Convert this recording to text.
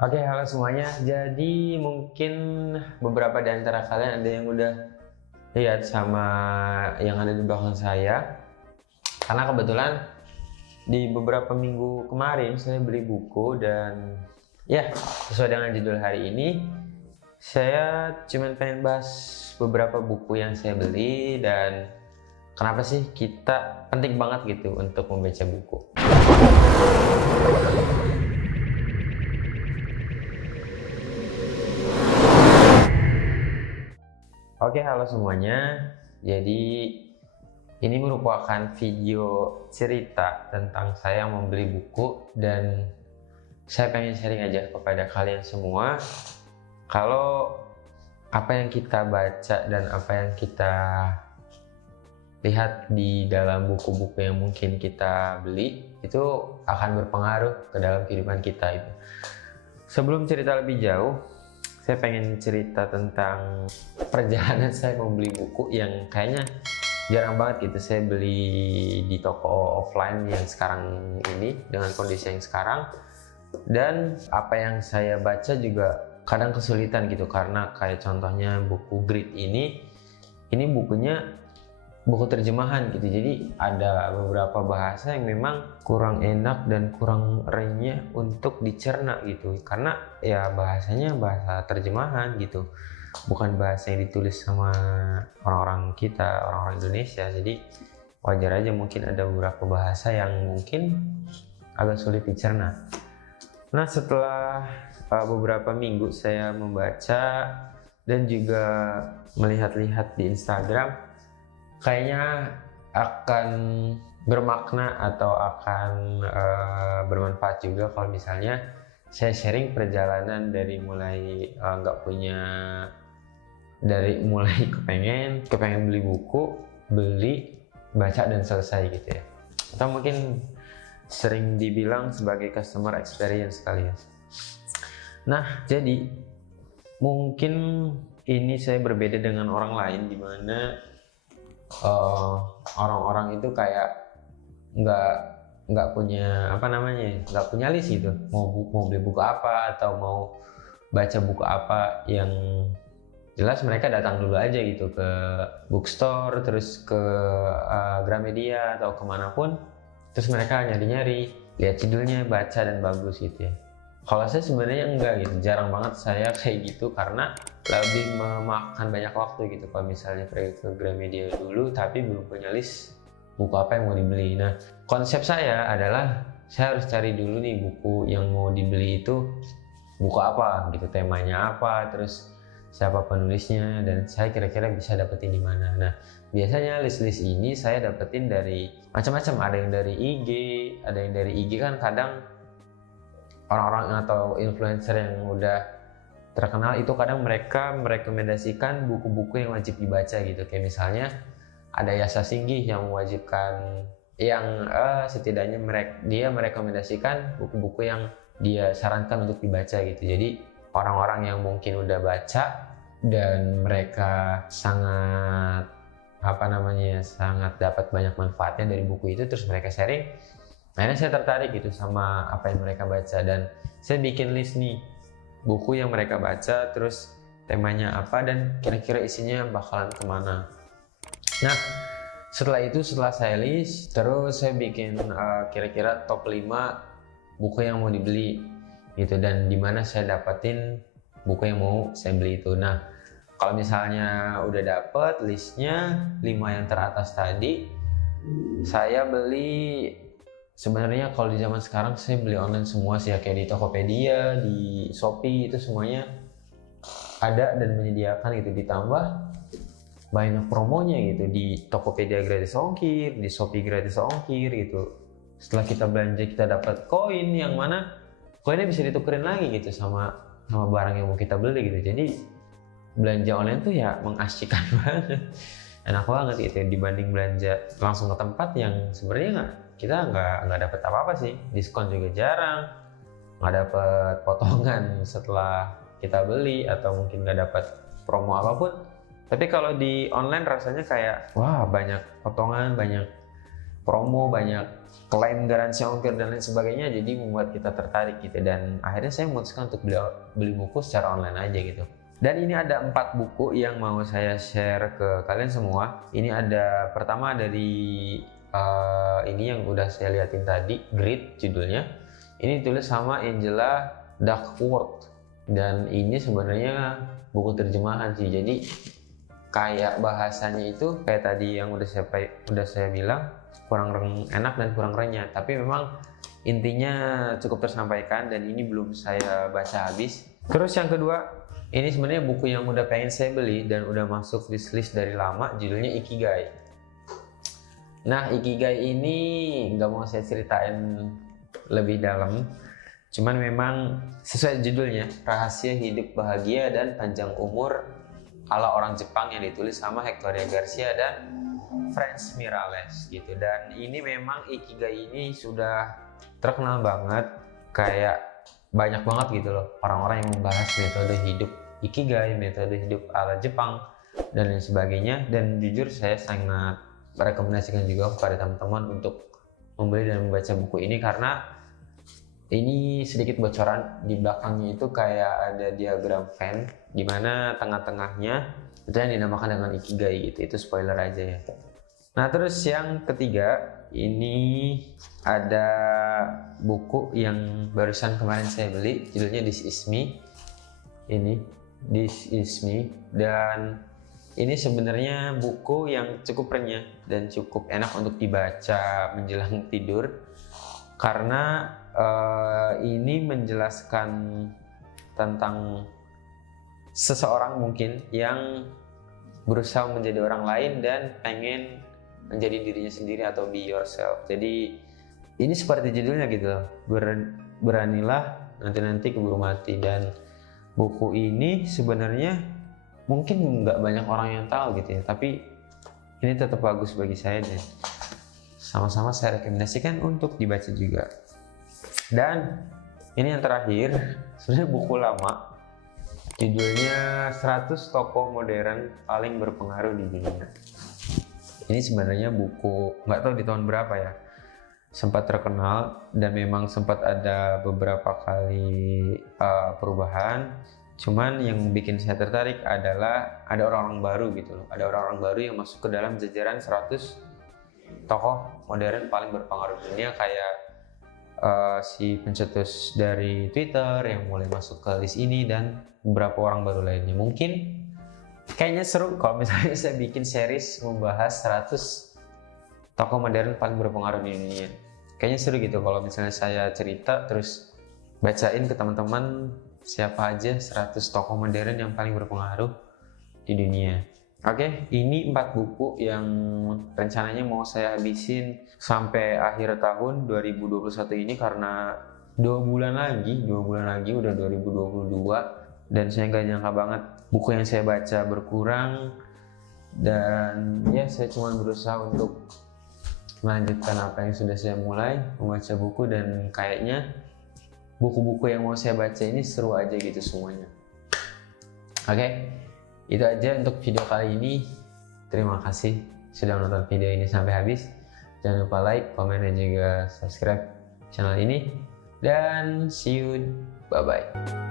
Oke, halo semuanya. Jadi mungkin beberapa di antara kalian ada yang udah lihat sama yang ada di belakang saya. Karena kebetulan di beberapa minggu kemarin saya beli buku dan ya sesuai dengan judul hari ini saya cuma pengen bahas beberapa buku yang saya beli dan kenapa sih kita penting banget gitu untuk membaca buku. Oke, halo semuanya. Jadi ini merupakan video cerita tentang saya membeli buku dan saya pengen sharing aja kepada kalian semua kalau apa yang kita baca dan apa yang kita lihat di dalam buku-buku yang mungkin kita beli itu akan berpengaruh ke dalam kehidupan kita itu. Sebelum cerita lebih jauh, saya pengen cerita tentang perjalanan saya membeli buku yang kayaknya jarang banget gitu saya beli di toko offline yang sekarang ini dengan kondisi yang sekarang, dan apa yang saya baca juga kadang kesulitan gitu karena kayak contohnya buku Grit ini bukunya buku terjemahan gitu, jadi ada beberapa bahasa yang memang kurang enak dan kurang renyah untuk dicerna gitu karena ya bahasanya bahasa terjemahan gitu, bukan bahasa yang ditulis sama orang-orang kita, orang-orang Indonesia. Jadi wajar aja mungkin ada beberapa bahasa yang mungkin agak sulit dicerna. Nah, setelah beberapa minggu saya membaca dan juga melihat-lihat di Instagram, kayaknya akan bermakna atau akan bermanfaat juga kalau misalnya saya sharing perjalanan dari mulai mulai kepengen beli buku, beli, baca dan selesai gitu ya, atau mungkin sering dibilang sebagai customer experience kali ya. Nah, jadi mungkin ini saya berbeda dengan orang lain di mana orang-orang itu kayak nggak punya nggak punya list gitu, mau beli buku apa atau mau baca buku apa. Yang jelas mereka datang dulu aja gitu ke bookstore, terus ke Gramedia atau kemanapun, terus mereka nyari-nyari, lihat judulnya, baca dan bagus gitu ya. Kalau saya sebenarnya enggak gitu, jarang banget saya kayak gitu karena lebih memakan banyak waktu gitu kalau misalnya pergi ke Gramedia dulu tapi belum punya list buku apa yang mau dibeli. Nah, konsep saya adalah saya harus cari dulu nih buku yang mau dibeli itu buku apa gitu, temanya apa, terus siapa penulisnya, dan saya kira-kira bisa dapetin di mana. Nah, biasanya list-list ini saya dapetin dari macam-macam, ada yang dari IG kan kadang orang-orang atau influencer yang udah terkenal itu kadang mereka merekomendasikan buku-buku yang wajib dibaca gitu, kayak misalnya ada Yasa Singgih yang mewajibkan yang setidaknya dia merekomendasikan buku-buku yang dia sarankan untuk dibaca gitu. Jadi orang-orang yang mungkin udah baca dan mereka sangat sangat dapat banyak manfaatnya dari buku itu, terus mereka sharing, akhirnya saya tertarik gitu sama apa yang mereka baca dan saya bikin list nih buku yang mereka baca, terus temanya apa dan kira-kira isinya bakalan kemana. Nah, setelah saya list, terus saya bikin kira-kira top 5 buku yang mau dibeli gitu, dan dimana saya dapetin buku yang mau saya beli itu. Nah, kalau misalnya udah dapet listnya 5 yang teratas tadi, saya beli. Sebenarnya kalau di zaman sekarang saya beli online semua sih ya, kayak di Tokopedia, di Shopee, itu semuanya ada dan menyediakan gitu, ditambah banyak promonya gitu, di Tokopedia gratis ongkir, di Shopee gratis ongkir gitu. Setelah kita belanja kita dapat koin, yang mana koinnya bisa ditukerin lagi gitu sama barang yang mau kita beli gitu. Jadi belanja online tuh ya mengasyikan banget, enak banget gitu dibanding belanja langsung ke tempat yang sebenarnya kita nggak dapat apa-apa sih, diskon juga jarang, nggak dapat potongan setelah kita beli atau mungkin nggak dapat promo apapun. Tapi kalau di online rasanya kayak wah, banyak potongan, banyak promo, banyak klaim garansi ongkir dan lain sebagainya, jadi membuat kita tertarik gitu. Dan akhirnya saya memutuskan untuk beli buku secara online aja gitu. Dan ini ada 4 buku yang mau saya share ke kalian semua. Ini ada pertama dari ini yang udah saya liatin tadi, Grit judulnya. Ini ditulis sama Angela Duckworth, dan ini sebenarnya buku terjemahan sih. Jadi kayak bahasanya itu kayak tadi yang udah saya bilang, kurang enak dan kurang renyah, tapi memang intinya cukup tersampaikan, dan ini belum saya baca habis. Terus yang kedua, ini sebenarnya buku yang udah pengen saya beli dan udah masuk list dari lama, judulnya Ikigai. Nah, Ikigai ini nggak mau saya ceritain lebih dalam, cuman memang sesuai judulnya, rahasia hidup bahagia dan panjang umur ala orang Jepang, yang ditulis sama Hectoria Garcia dan Franz Miralles gitu. Dan ini memang Ikigai ini sudah terkenal banget, kayak banyak banget gitu loh orang-orang yang membahas metode hidup Ikigai, metode hidup ala Jepang dan lain sebagainya. Dan jujur saya sangat merekomendasikan juga kepada teman-teman untuk membeli dan membaca buku ini, karena ini sedikit bocoran, di belakangnya itu kayak ada diagram Venn, dimana tengah-tengahnya itu yang dinamakan dengan Ikigai gitu. Itu spoiler aja ya. Nah, terus yang ketiga, ini ada buku yang barusan kemarin saya beli, judulnya This Is Me. Ini This Is Me, dan ini sebenarnya buku yang cukup renyah dan cukup enak untuk dibaca menjelang tidur, karena ini menjelaskan tentang seseorang mungkin yang berusaha menjadi orang lain dan pengen menjadi dirinya sendiri atau be yourself. Jadi ini seperti judulnya gitu, beranilah nanti keburu mati. Dan buku ini sebenarnya mungkin nggak banyak orang yang tahu gitu ya, tapi ini tetap bagus bagi saya dan sama-sama saya rekomendasikan untuk dibaca juga. Dan ini yang terakhir, sebenarnya buku lama, judulnya 100 tokoh modern paling berpengaruh di dunia. Ini sebenarnya buku nggak tahu di tahun berapa ya, sempat terkenal dan memang sempat ada beberapa kali perubahan. Cuman yang bikin saya tertarik adalah ada orang-orang baru gitu loh. Ada orang-orang baru yang masuk ke dalam jajaran 100 tokoh modern paling berpengaruh di dunia, kayak si pencetus dari Twitter yang mulai masuk ke list ini dan beberapa orang baru lainnya. Mungkin kayaknya seru kalau misalnya saya bikin series membahas 100 tokoh modern paling berpengaruh di dunia. Kayaknya seru gitu kalau misalnya saya cerita terus bacain ke teman-teman siapa aja 100 tokoh modern yang paling berpengaruh di dunia. Oke, ini 4 buku yang rencananya mau saya habisin sampai akhir tahun 2021 ini, karena 2 bulan lagi udah 2022, dan saya nggak nyangka banget buku yang saya baca berkurang. Dan ya, saya cuma berusaha untuk melanjutkan apa yang sudah saya mulai, membaca buku, dan kayaknya buku-buku yang mau saya baca ini seru aja gitu semuanya. Oke, itu aja untuk video kali ini. Terima kasih sudah menonton video ini sampai habis. Jangan lupa like, komen, dan juga subscribe channel ini. Dan see you, bye-bye.